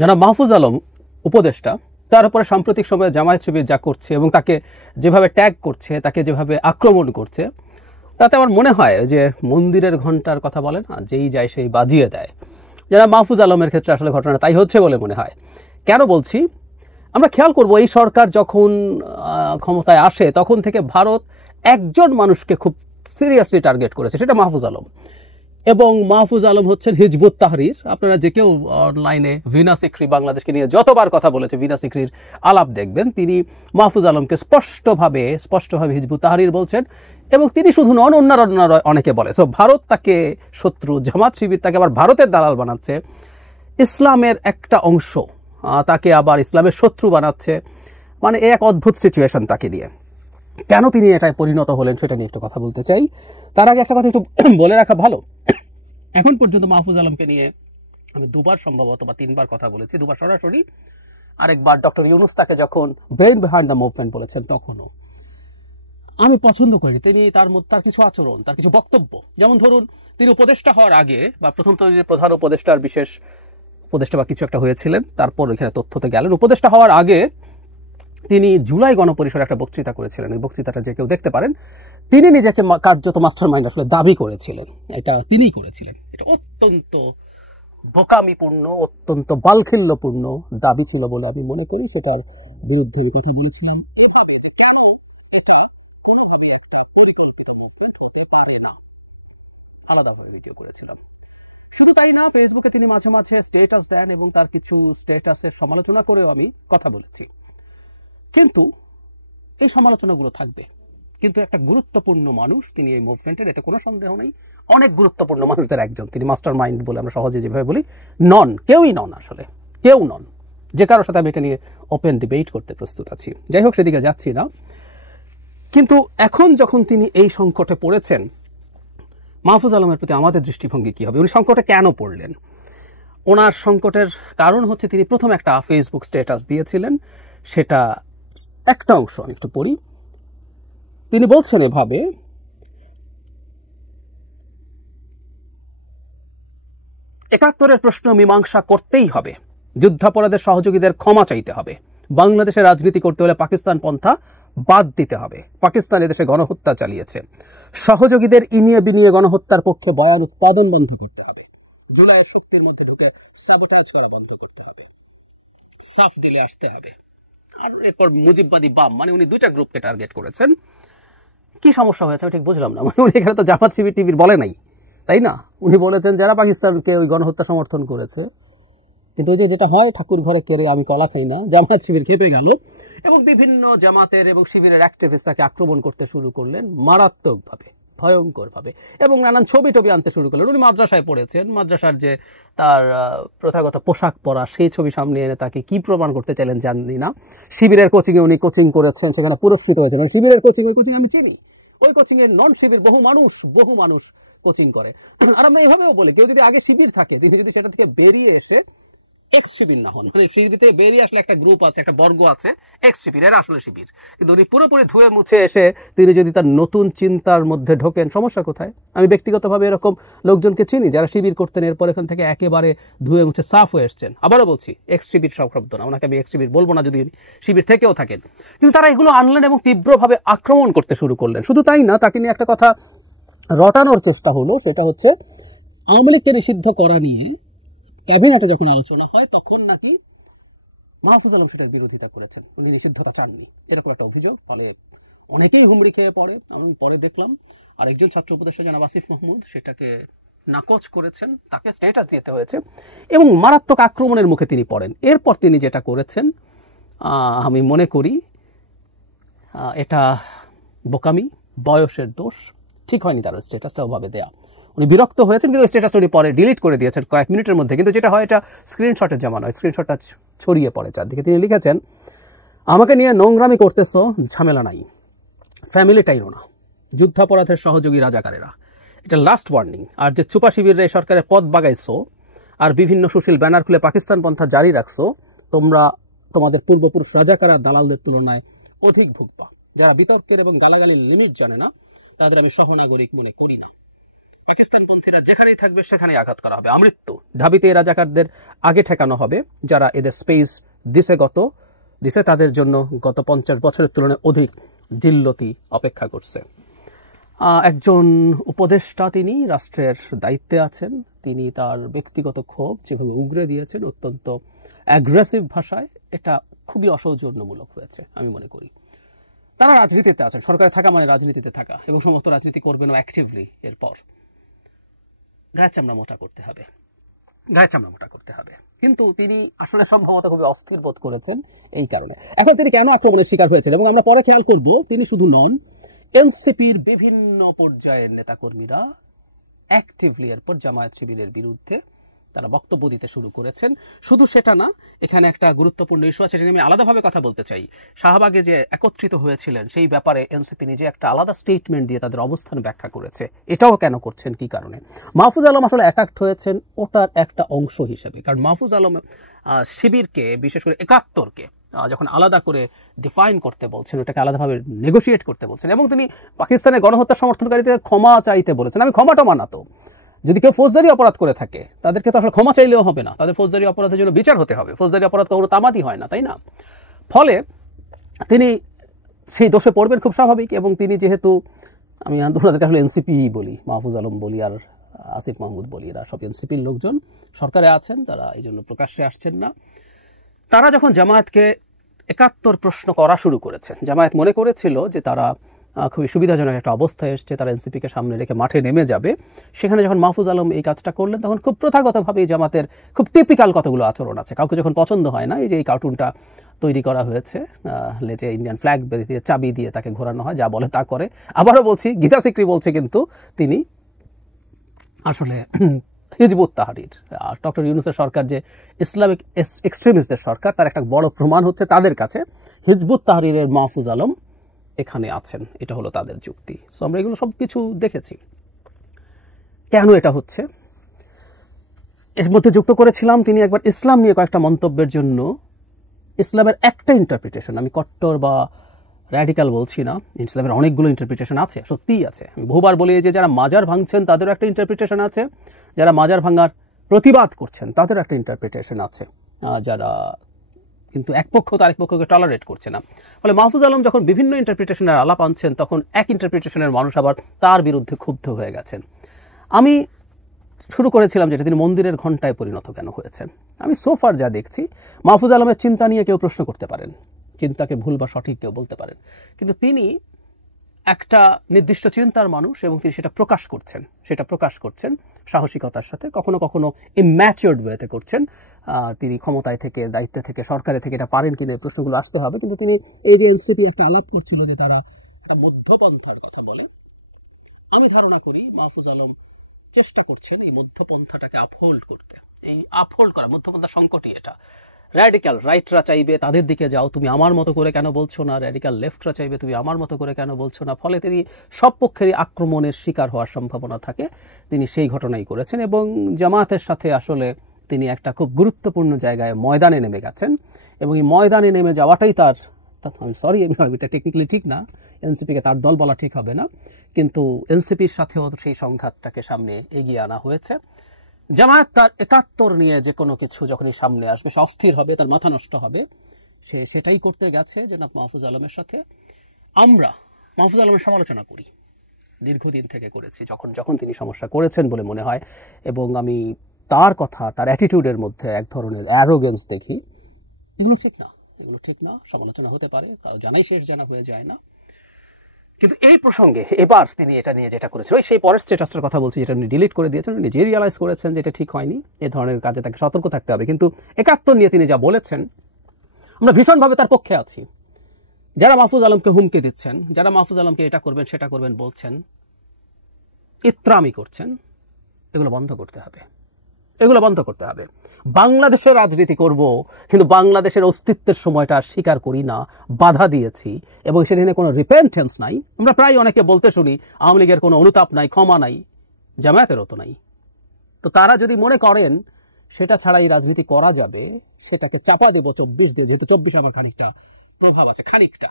জনাব মাহফুজ আলম উপদেষ্টা, তার উপরে সাম্প্রতিক সময়ে জামায়াত শিবির যা করছে এবং তাকে যেভাবে ট্যাগ করছে, তাকে যেভাবে আক্রমণ করছে, তাতে আমার মনে হয় যে মন্দিরের ঘণ্টার কথা বলে না, যেই যায় সেই বাজিয়ে দেয়। জনাব মাহফুজ আলমের ক্ষেত্রে আসলে ঘটনা তাই হচ্ছে বলে মনে হয়। কেন বলছি? আমরা খেয়াল করব, এই সরকার যখন ক্ষমতায় আসে তখন থেকে ভারত একজন মানুষকে খুব সিরিয়াসলি টার্গেট করেছে, সেটা মাহফুজ আলম। এবং মাহফুজ আলম হচ্ছেন হিজবুত তাহরির। আপনারা যে কেউ অনলাইনে ভিনা সিকরি বাংলাদেশকে নিয়ে যতবার কথা বলেছে, ভিনা সিকরির আলাপ দেখবেন, তিনি মাহফুজ আলমকে স্পষ্টভাবে হিজবুত তাহরির বলছেন। এবং তিনি শুধু নন, অন্যান্য অনেকে বলে। সো ভারত তাকে শত্রু, জামাত শিবির তাকে আবার ভারতের দালাল বানাচ্ছে, ইসলামের একটা অংশ তাকে আবার ইসলামের শত্রু বানাচ্ছে। মানে এক অদ্ভুত সিচুয়েশন তাকে নিয়ে। কেন তিনি এটায় পরিণত হলেন সেটা নিয়ে একটু কথা বলতে চাই। তার আগে একটা কথা একটু বলে রাখা ভালো, এখন পর্যন্ত মাহফুজ আলমকে নিয়ে আমি দুবার সম্ভবত বা তিনবার কথা বলেছি, দুবার সরাসরি, আরেকবার ডক্টর ইউনুস তাকে যখন ব্রেইন বিহাইন্ড দ্য মুভমেন্ট বলেছেন তখনও। আমি পছন্দ করি তিনি তার কিছু আচরণ, তার কিছু বক্তব্য। যেমন ধরুন, তিনি উপদেষ্টা হওয়ার আগে বা প্রথম তৈরির প্রধান উপদেষ্টার বিশেষ উপদেষ্টা বা কিছু একটা হয়েছিলেন, তারপর এখানে তথ্যতে গেলেন। উপদেষ্টা হওয়ার আগে তিনি জুলাই গণপরিষদে একটা বক্তৃতা করেছিলেন। এই বক্তৃতাটা যে কেউ দেখতে পারেন। তিনি নিজেকে কার্যত মাস্টার মাইন্ড আসলে দাবি করেছিলেন, এটা তিনিই করেছিলেন। এটা অত্যন্ত বোকামিপূর্ণ, অত্যন্ত বালখিল্যপূর্ণ দাবি ছিল বলে আমি মনে করি। সেটার বিরুদ্ধে কথা বলেছিলাম এভাবে যে কেন এটা কোনোভাবে একটা পরিকল্পিত মুভমেন্ট হতে পারে না, আলাদাভাবে ভিডিও করেছিলাম। শুধু তাই না, ফেসবুকে তিনি মাঝে মাঝে স্ট্যাটাস দেন এবং তার কিছু স্ট্যাটাসের সমালোচনা করেও আমি কথা বলেছি। কিন্তু এই সমালোচনাগুলো থাকবে, কিন্তু একটা গুরুত্বপূর্ণ মানুষ তিনি এই মুভমেন্টের, এতে কোনো সন্দেহ নেই। অনেক গুরুত্বপূর্ণ মানুষদের একজন তিনি, মাস্টার মাইন্ড বলে আমরা সহজে যেভাবে বলি, নন, কেউই নন, আসলে কেউ নন। যে কারোর সাথে আমি এটা নিয়ে ওপেন ডিবেট করতে প্রস্তুত আছি। যাই হোক, সেদিকে যাচ্ছি না। কিন্তু এখন যখন তিনি এই সংকটে পড়েছেন, মাহফুজ আলমের প্রতি আমাদের দৃষ্টিভঙ্গি কী হবে? উনি সংকটে কেন পড়লেন? ওনার সংকটের কারণ হচ্ছে তিনি প্রথম একটা ফেসবুক স্ট্যাটাস দিয়েছিলেন, সেটা একটা অংশ আমি একটু পড়ি। তিনি বলছেন এভাবে, একাত্তরের প্রশ্ন মীমাংসা করতেই হবে, যুদ্ধাপরাধের সহযোগীদের ক্ষমা চাইতে হবে, বাংলাদেশে রাজনীতি করতে হলে পাকিস্তান পন্থা বাদ দিতে হবে, পাকিস্তান এদেশে গণহত্যা চালিয়েছে, সহযোগীদের ইনিয়ে বিনিয়ে গণহত্যার পক্ষে বয়ান উৎপাদন বন্ধ করতে হবে, জুলাইয়ের শক্তির মধ্যে ঢুকে সাবোটাজ করা বন্ধ করতে হবে, সাফ দিলে আসতে হবে। আর এরপর মুজিববাদী বাম, মানে উনি দুইটা গ্রুপকে টার্গেট করেছেন। কি সমস্যা হয়েছে আমি ঠিক বুঝলাম না। মানে উনি এখানে তো জামাত শিবির টিবির বলে নাই, তাই না? উনি বলেছেন যারা পাকিস্তানকে ওই গণহত্যা সমর্থন করেছে। কিন্তু ওই যেটা হয়, ঠাকুর ঘরে কেড়ে আমি কলা খাই না, জামাত শিবির খেপে গেল এবং বিভিন্ন জামাতের এবং শিবিরের অ্যাক্টিভিস্ট তাকে আক্রমণ করতে শুরু করলেন মারাত্মকভাবে, ভয়ঙ্করভাবে, এবং নানান ছবি টবি আনতে শুরু করলেন। উনি মাদ্রাসায় পড়েছেন, মাদ্রাসার যে তার প্রথাগত পোশাক পরা, সেই ছবি সামনে এনে তাকে কি প্রমাণ করতে চাইলেন জানি না। শিবিরের কোচিংয়ে উনি কোচিং করেছেন, সেখানে পুরস্কৃত হয়েছেন। শিবিরের কোচিং, ওই কোচিং আমি চিনি, ওই কোচিং এর নন শিবির বহু মানুষ কোচিং করে। আর আমরা এভাবেও বলি, কেউ যদি আগে শিবির থাকে, তিনি যদি সেটা থেকে বেরিয়ে এসে এক্স শিবির না হন, মানে শিবির বেরিয়ে আসলে একটা গ্রুপ আছে, একটা বর্গ আছে এক্স শিবির, এরা আসলে শিবির। কিন্তু উনি পুরোপুরি ধুয়ে মুছে এসে তিনি যদি তার নতুন চিন্তার মধ্যে ঢোকেন, সমস্যা কোথায়? আমি ব্যক্তিগতভাবে এরকম লোকজনকে চিনি যারা শিবির করতেন, এরপর এখান থেকে একেবারে ধুয়ে মুছে সাফ হয়ে এসছেন। আবারও বলছি, এক্স শিবির সব শব্দ না, ওনাকে আমি এক্স শিবির বলবো না যদি শিবির থেকেও থাকেন। কিন্তু তারা এগুলো আনলেন এবং তীব্রভাবে আক্রমণ করতে শুরু করলেন। শুধু তাই না, তাকে নিয়ে একটা কথা রটানোর চেষ্টা হলো, সেটা হচ্ছে আওয়ামী লীগকে নিষিদ্ধ করা নিয়ে ক্যাবিনেটে যখন আলোচনা হয় তখন নাকি মাহফুজ আলম সেটার বিরোধিতা করেছেন, উনি নিষিদ্ধতা চাননি, এরকম একটা অভিযোগ। ফলে অনেকেই হুমড়ি খেয়ে পড়ে। আমি পরে দেখলাম আরেকজন ছাত্র উপদেষ্টা জনাব আসিফ মাহমুদ সেটাকে নাকচ করেছেন, তাকে স্ট্যাটাস দিতে হয়েছে এবং মারাত্মক আক্রমণের মুখে তিনি পড়েন। এরপর তিনি যেটা করেছেন, আমি মনে করি এটা বোকামি, বয়সের দোষ, ঠিক হয়নি তার স্ট্যাটাসটা ওভাবে দেয়া। উনি বিরক্ত হয়েছেন, কিন্তু স্ট্যাটাসটা উনি পরে ডিলিট করে দিয়েছেন কয়েক মিনিটের মধ্যে। কিন্তু যেটা হয়, এটা স্ক্রিনশটের জামানা, স্ক্রিনশটটা ছড়িয়ে পড়ে চারদিকে। তিনি লিখেছেন, আমাকে নিয়ে নোংরামি করতেছো, ঝামেলা নাই, ফ্যামিলি টাইনো না, যুদ্ধাপরাধের সহযোগী রাজাকারেরা, এটা লাস্ট ওয়ার্নিং। আর যে চুপা শিবিরে সরকারের পদ বাগাইছো আর বিভিন্ন সুশীল ব্যানার খুলে পাকিস্তান পন্থা জারি রাখছো, তোমরা তোমাদের পূর্বপুরুষ রাজাকার আর দালালদের তুলনায় অধিক ভুগবা। যারা বিতর্কের এবং গালাগালির লিমিট জানে না, তাদের আমি সহনাগরিক মনে করি না। পাকিস্তানপন্থীরা যেখানেই থাকবে সেখানেই আঘাত করা হবে, আমৃত্যু। ঢাবিতে রাজাকারদের আগে ঠেকানো হবে, যারা এদের স্পেস দিছে তাদের জন্য গত 50 বছরের তুলনায় অধিক জিল্লতি অপেক্ষা করছে। একজন উপদেষ্টা, তিনি রাষ্ট্রের দায়িত্বে আছেন, তিনি তার ব্যক্তিগত ক্ষোভ যেভাবে উগরে দিয়েছেন অত্যন্ত অ্যাগ্রেসিভ ভাষায়, এটা খুবই অসৌজন্যমূলক হয়েছে আমি মনে করি। তারা রাজনীতিতে আছেন, সরকারে থাকা মানে রাজনীতিতে থাকা, এবং সমস্ত রাজনীতি করবেনও অ্যাক্টিভলি। এরপর গায়ের চামড়া মোটা করতে হবে। কিন্তু তিনি আসলে সম্ভবত খুবই অস্থির বোধ করেছেন এই কারণে। এখন তিনি কেন আক্রমণের শিকার হয়েছেন, এবং আমরা পরে খেয়াল করব, তিনি শুধু নন, এনসিপির বিভিন্ন পর্যায়ের নেতাকর্মীরা অ্যাক্টিভলি এরপর জামায়াত শিবিরের বিরুদ্ধে তারা বক্তব্য দিতে শুরু করেছেন। শুধু সেটা না, এখানে একটা গুরুত্বপূর্ণ ইস্যু আছে, সেটা নিয়ে আমি আলাদাভাবে কথা বলতে চাই। শাহবাগে যে একত্রিত হয়েছিলেন সেই ব্যাপারে এনসিপি নিজে একটা আলাদা স্টেটমেন্ট দিয়ে তাদের অবস্থান ব্যাখ্যা করেছে। এটাও কেন করছেন, কি কারণে? মাহফুজ আলম আসলে অ্যাটাক্ট হয়েছেন ওটার একটা অংশ হিসেবে, কারণ মাহফুজ আলম শিবিরকে, বিশেষ করে ৭১কে যখন আলাদা করে ডিফাইন করতে বলছেন, ওটাকে আলাদাভাবে নেগোশিয়েট করতে বলছেন, এবং তিনি পাকিস্তানের গণহত্যা সমর্থনকারীদের ক্ষমা চাইতে বলেছেন। আমি ক্ষমাটা মানাতো, যদি কেউ ফৌজদারি অপরাধ করে থাকে তাদেরকে তো আসলে ক্ষমা চাইলেও হবে না, তাদের ফৌজদারি অপরাধের জন্য বিচার হতে হবে। ফৌজদারি অপরাধ কখনো তামাদি হয় না, তাই না? ফলে তিনি সেই দোষে পড়বেন, খুব স্বাভাবিক। এবং তিনি যেহেতু, আমি ওনাদেরকে আসলে এনসিপি বলি, মাহফুজ আলম বলি আর আসিফ মাহমুদ বলি, এরা সব এনসিপির লোকজন, সরকারে আছেন, তারা এই জন্য প্রকাশ্যে আসছেন না। তারা যখন জামায়াতকে ৭১ প্রশ্ন করা শুরু করেছেন, জামায়াত মনে করেছিল যে তারা খুবই সুবিধাজনক একটা অবস্থায় এসছে, তারা এনসিপিকে সামনে রেখে মাঠে নেমে যাবে। সেখানে যখন মাহফুজ আলম এই কাজটা করলেন, তখন খুব প্রথাগতভাবেই জামাতের খুব টিপিক্যাল কতগুলো আচরণ আছে। কাউকে যখন পছন্দ হয় না, এই যে এই কার্টুনটা তৈরি করা হয়েছে, লেজে ইন্ডিয়ান ফ্ল্যাগ দিয়ে চাবি দিয়ে তাকে ঘোরানো হয়, যা বলে তা করে। আবারও বলছি, গীতা সিকরি বলছে কিন্তু তিনি আসলে হিজবুত তাহরির, ডক্টর ইউনূসের সরকার যে ইসলামিক এক্সট্রিমিস্টদের সরকার, তার একটা বড় প্রমাণ হচ্ছে তাদের কাছে হিজবুত তাহরিরের মাহফুজ আলম এখানে আছেন, এটা হলো তাদের যুক্তি। সো আমরা এগুলো সব কিছু দেখেছি। কেন এটা হচ্ছে, এর মধ্যে যুক্ত করেছিলাম তিনি একবার ইসলাম নিয়ে কয়েকটা মন্তব্যের জন্য, ইসলামের একটা ইন্টারপ্রিটেশন, আমি কট্টর বা র্যাডিক্যাল বলছি না, ইসলামের অনেকগুলো ইন্টারপ্রিটেশন আছে, সত্যিই আছে। আমি বহুবার বলি যে যারা মাজার ভাঙছেন তাদেরও একটা ইন্টারপ্রিটেশন আছে, যারা মাজার ভাঙার প্রতিবাদ করছেন তাদেরও একটা ইন্টারপ্রিটেশন আছে, যারা কিন্তু এক পক্ষ তো আরেক পক্ষকে টলারেট করছে না। ফলে মাহফুজ আলম যখন বিভিন্ন ইন্টারপ্রিটেশনের আলাপ আনছেন, তখন এক ইন্টারপ্রিটেশনের মানুষ আবার তার বিরুদ্ধে ক্ষুব্ধ হয়ে গেছেন। আমি শুরু করেছিলাম যেটা তিনি মন্দিরের ঘণ্টায় পরিণত কেন হয়েছেন। আমি সোফার যা দেখছি, মাহফুজ আলমের চিন্তা নিয়ে কেউ প্রশ্ন করতে পারেন, চিন্তাকে ভুল বা সঠিক কেউ বলতে পারেন, কিন্তু তিনি একটা নির্দিষ্ট চিন্তার মানুষ, এবং তিনি সেটা প্রকাশ করছেন সাহসিকতার সাথে, কখনো কখনো ইম্যাচিওরড ওয়েতে করছেন। তিনি ক্ষমতায় থেকে, দায়িত্বে থেকে, সরকারে থেকে এটা পারেন কিনা, প্রশ্নগুলো আসতে হবে। কিন্তু তিনি এই যে এনসিপি একটা আলাপ করছিল যে তারা একটা মধ্যপন্থার কথা বলে, আমি ধারণা করি মাহফুজ আলম চেষ্টা করছেন এই মধ্যপন্থাটাকে আপহোল্ড করতে। এই আপহোল্ড করা মধ্যপন্থা সংকটই এটা। র্যাডিক্যাল রাইটরা চাইবে তাদের দিকে যাও, তুমি আমার মতো করে কেন বলছো না, র্যাডিক্যাল লেফটরা চাইবে তুমি আমার মতো করে কেন বলছো না। ফলে তিনি সব পক্ষেরই আক্রমণের শিকার হওয়ার সম্ভাবনা থাকে, তিনি সেই ঘটনাই করেছেন। এবং জামায়াতের সাথে আসলে তিনি একটা খুব গুরুত্বপূর্ণ জায়গায় ময়দানে নেমে গেছেন, এবং এই ময়দানে নেমে যাওয়াটাই তার, সরি এটা টেকনিক্যালি ঠিক না, এনসিপিকে তার দল বলা ঠিক হবে না, কিন্তু এনসিপির সাথেও সেই সংঘাতটাকে সামনে এগিয়ে আনা হয়েছে। জামায়াত তার ৭১ নিয়ে যে কোনো কিছু যখনই সামনে আসবে, সে অস্থির হবে, তার মাথা নষ্ট হবে, সে সেটাই করতে গেছে জনাব মাহফুজ আলমের সাথে। আমরা মাহফুজ আলমের সমালোচনা করি, দীর্ঘদিন থেকে করেছি, যখন তিনি সমস্যা করেছেন বলে মনে হয়, এবং আমি তার কথা, তার অ্যাটিটিউডের মধ্যে এক ধরনের অ্যারোগেন্স দেখি। এগুলো ঠিক না, সমালোচনা হতে পারে, কারো জানাই শেষ জানা হয়ে যায় না। কিন্তু এই প্রসঙ্গে এবার তিনি এটা নিয়ে যেটা করেছিল, সেই পরের স্ট্যাটাসটার কথা বলছি, যেটা উনি ডিলিট করে দিয়েছেন, নিজে রিয়ালাইজ করেছেন যে এটা ঠিক হয়নি, এ ধরনের কাজে তাকে সতর্ক থাকতে হবে। কিন্তু ৭১ নিয়ে তিনি যা বলেছেন, আমরা ভীষণভাবে তার পক্ষে আছি। যারা মাহফুজ আলমকে হুমকি দিচ্ছেন, যারা মাহফুজ আলমকে এটা করবেন সেটা করবেন বলছেন, ইত্রামি করছেন, এগুলো বন্ধ করতে হবে। বাংলাদেশের রাজনীতি করব, কিন্তু বাংলাদেশের অস্তিত্বের সময়টা স্বীকার করি না, বাধা দিয়েছি, এবং সেখানে কোনো রিপেন্টেন্স নাই। আমরা প্রায় অনেকে বলতে শুনি আওয়ামী লীগের কোনো অনুতাপ নাই, ক্ষমা নাই, জামায়াতেরও তো নাই। তো তারা যদি মনে করেন সেটা ছাড়াই রাজনীতি করা যাবে, সেটাকে চাপা দেব ২৪ দিয়ে, যেহেতু ২৪ আমার খানিকটা প্রভাব আছে, খানিকটা,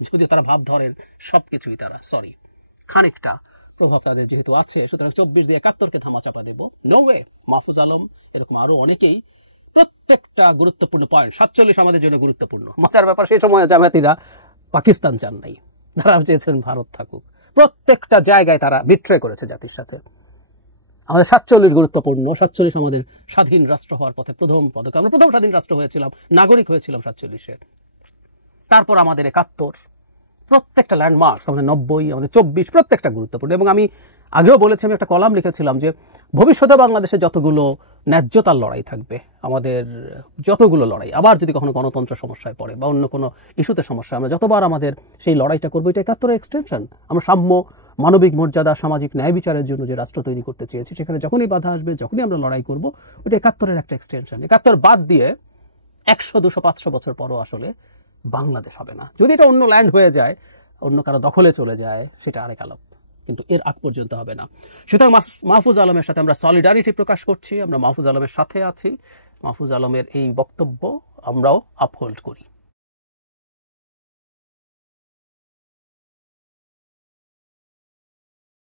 যদি তারা ভাব ধরেন সবকিছুই তারা, খানিকটা প্রভাব তাদের যেহেতু আছে, সুতরাং 24 দিয়ে 71কে ধামাচাপা দেব, নো ওয়ে। মাহফুজ আলম এরকম আরো অনেকেই প্রত্যেকটা গুরুত্বপূর্ণ পয়েন্ট, 47 আমাদের জন্য গুরুত্বপূর্ণ। মজার ব্যাপার, সেই সময় জামায়াতিরা পাকিস্তান চান নাই, তারা চেয়েছেন ভারত থাকুক। প্রত্যেকটা জায়গায় তারা বিট্রে করেছে জাতির সাথে। আমাদের 47 গুরুত্বপূর্ণ। 47 আমাদের স্বাধীন রাষ্ট্র হওয়ার পথে প্রথম পদক্ষেপ। আমরা প্রথম স্বাধীন রাষ্ট্র হয়েছিলাম, নাগরিক হয়েছিলাম 47-এ। তারপর আমাদের 71, প্রত্যেকটা ল্যান্ডমার্কস, আমাদের 90, আমাদের 24, প্রত্যেকটা গুরুত্বপূর্ণ। এবং আমি আগেও বলেছি, আমি একটা কলাম লিখেছিলাম যে ভবিষ্যতে বাংলাদেশে যতগুলো ন্যায্যতার লড়াই থাকবে, আমাদের যতগুলো লড়াই, আবার যদি কখনো গণতন্ত্র সমস্যায় পড়ে বা অন্য কোনো ইস্যুতে সমস্যা, আমরা যতবার আমাদের সেই লড়াইটা করবো, এটা 71-এর এক্সটেনশন। আমরা সাম্য, মানবিক মর্যাদা, সামাজিক ন্যায় বিচারের জন্য যে রাষ্ট্র তৈরি করতে চেয়েছি, সেখানে যখনই বাধা আসবে, যখনই আমরা লড়াই করবো, ওইটা 71-এর একটা এক্সটেনশন। 71 বাদ দিয়ে 100, 200, 500 বছর পরও আসলে বাংলাদেশ হবে না। যদি এটা অন্য ল্যান্ড হয়ে যায়, অন্য কারো দখলে চলে যায়, সেটা আরেক আলাপ, কিন্তু এর আগ পর্যন্ত হবে না। সুতরাং মাহফুজ আলমের সাথে আমরা সলিডারিটি প্রকাশ করছি, আমরা মাহফুজ আলমের সাথে আছি। মাহফুজ আলমের এই বক্তব্য আমরাও আপহোল্ড করি।